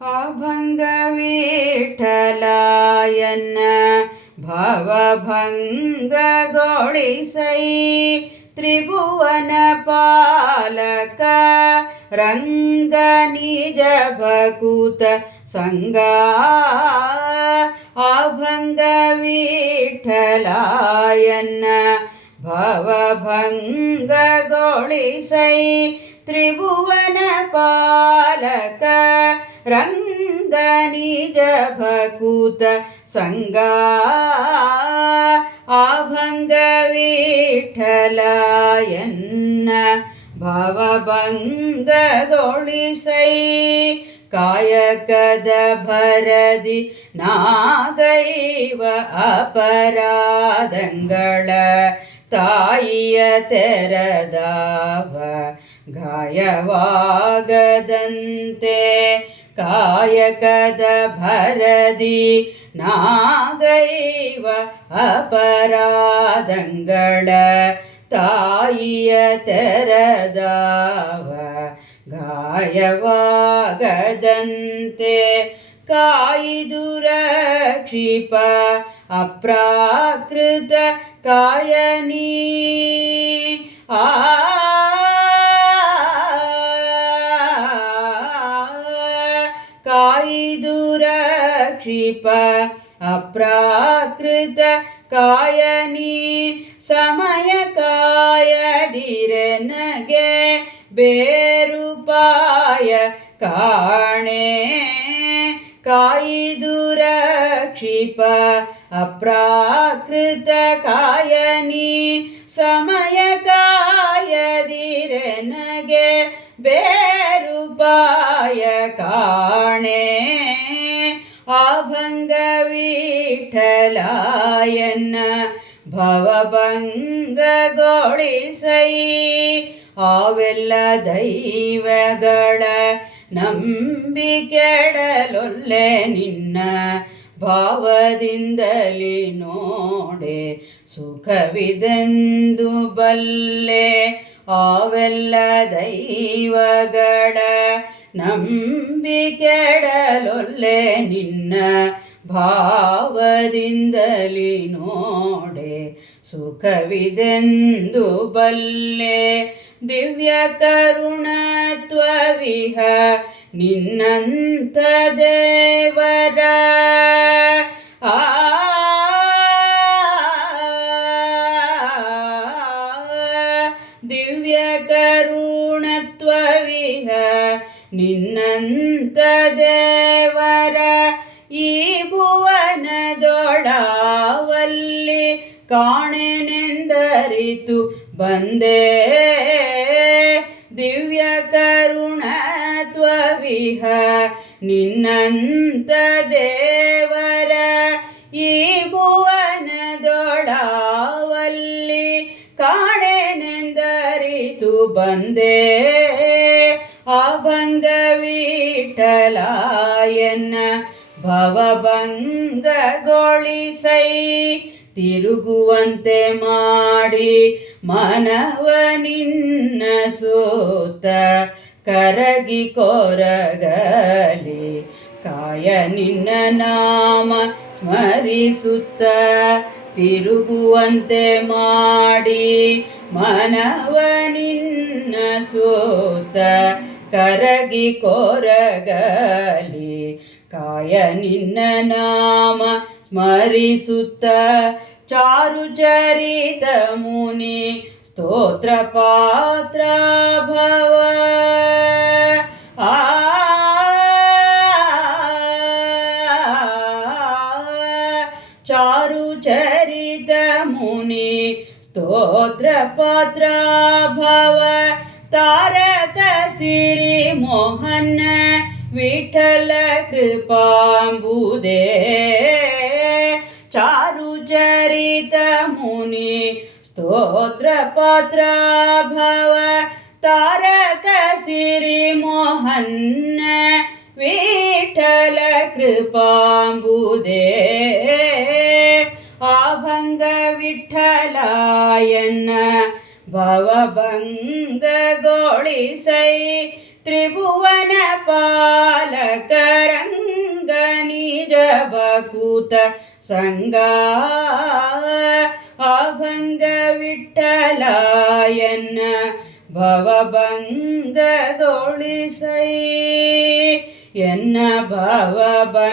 ಅಭಂಗ ವಿಠಲಾಯನ್ನ ಭವಭಂಗಗೊಳಿಸೈ ತ್ರಿಭುವನ ಪಾಲಕ ರಂಗ ನಿಜ ಭಕುತ ಸಂಗ ಅಭಂಗ ವಿಠಲಾಯನ್ನ ಭವಭಂಗಗೊಳಿಸೈ ತ್ರಿಭುವನ ಪಾಲಕ ರಂಗ ನಿಜ ಭಕುತ ಸಂಗ ಅಭಂಗ ವಿಠಲಾಯನ್ನ ಭವಭಂಗಗೊಳಿಸೈ ಕಾಯಕದ ಭರದಿ ನಾಗೈವ ಅಪರಾಧಗಳ ತಾಯಿಯ ತೆರದಾವ ಗಾಯವಾಗದಂತೆ ಕಾಯಕದ ಭರದಿ ನಾಗೈವ ಅಪರಾಧಗಳ ತಾಯಿಯ ತೆರದಾವ ಗಾಯವಾಗದಂತೆ ಕಾಯಿದು ರಕ್ಷಿಪ ಅಪ್ರಾಕೃತ ಕಾಯನಿ ಕಾಯಿದು ರಕ್ಷಿಪ ಅಪ್ರಾಕೃತ ಕಾಯನಿ ಸಮಯ ಕಾಯದಿರೆನಗೆ ಬೇರುಪಾಯ ಕಾಣೆ ಕಾಯಿದು ರಕ್ಷಿಪ ಅಪ್ರಾಕೃತ ಕಾಯನಿ ಸಮಯ ಕಾಯದಿರೆನಗೆ ಬೇರುಪಾಯ ಕಾಣೆ ಅಭಂಗ ವಿಠಲಾಯನ್ನ ಭವಭಂಗಗೊಳಿಸೈ ಅವೆಲ್ಲ ದೈವಗಳ ನಂಬಿಕೆಡಲೊಲ್ಲೆ ನಿನ್ನ ಭಾವದಿಂದಲಿ ನೋಡೆ ಸುಖವಿದೆಂದು ಬಲ್ಲೆ ಅವೆಲ್ಲ ದೈವಗಳ ನಂಬಿಕೆಡಲೊಲ್ಲೆ ನಿನ್ನ ಭಾವದಿಂದಲಿ ನೋಡೆ ಸುಖವಿದೆಂದು ಬಲ್ಲೆ ದಿವ್ಯ ಕರುಣತ್ವವಿಹ ನಿನ್ನಂತ ದೇವರ ದಿವ್ಯ ಕರುಣತ್ವವಿಹ ನಿನ್ನಂತ ದೇವರ ಈ ಭುವನದೊಳವಲ್ಲಿ ಕಾಣೆನೆಂದರಿತು ಬಂದೆ ದಿವ್ಯ ಕರುಣತ್ವವಿಹ ನಿನ್ನಂತ ದೇವರ ಈ ಭುವನದೊಳವಲ್ಲಿ ಕಾಣೆನೆಂದರಿತು ಬಂದೆ ಅಭಂಗ ವಿಠಲಾಯನ್ನ ಭವಭಂಗಗೊಳಿಸೈ ತಿರುಗುವಂತೆ ಮಾಡಿ ಮನವ ನಿನ್ನ ಸೋತ ಕರಗಿ ಕೊರಗಲಿ ಕಾಯ ನಿನ್ನ ನಾಮ ಸ್ಮರಿಸುತ್ತ ತಿರುಗುವಂತೆ ಮಾಡಿ ಮನವ ನಿನ್ನ ಸೋತ ಕರಗಿ ಕೊರಗಲಿ ಕಾಯ ನಿನ್ನ ನಾಮ ಸ್ಮರಿಸುತ್ತ ಚಾರು ಚರಿತ ಮುನಿ ಸ್ತೋತ್ರ ಪಾತ್ರ ಭವ ಚಾರು ಚರಿತ ಮುನಿ ಸ್ತೋತ್ರ ಪಾತ್ರ ಭವ ತಾರಕ ಸಿರಿ ಮೋಹನ ವಿಠಲ ಕೃಪಾಂಬುದೇ ಚಾರು ಚರಿತ ಮುನಿ ಸ್ತೋತ್ರ ಪಾತ್ರ ಭವ ತಾರಕ ಸಿರಿ ಮೋಹನ ವಿಠಲ ಕೃಪಾಂಬುದೇ ಅಭಂಗ ವಿಠಲಾಯನ್ನ ಭವಭಂಗಗೊಳಿಸೈ ತ್ರಿಭುವನ ಪಾಲಕರ ಕೂತ ಸಂಗ ಅಭಂಗ ವಿಠಲ ಎನ್ನ ಭವಭಂಗಗೊಳಿಸೈ ಎನ್ನ ಭವಭಂಗಗೊಳಿಸೈ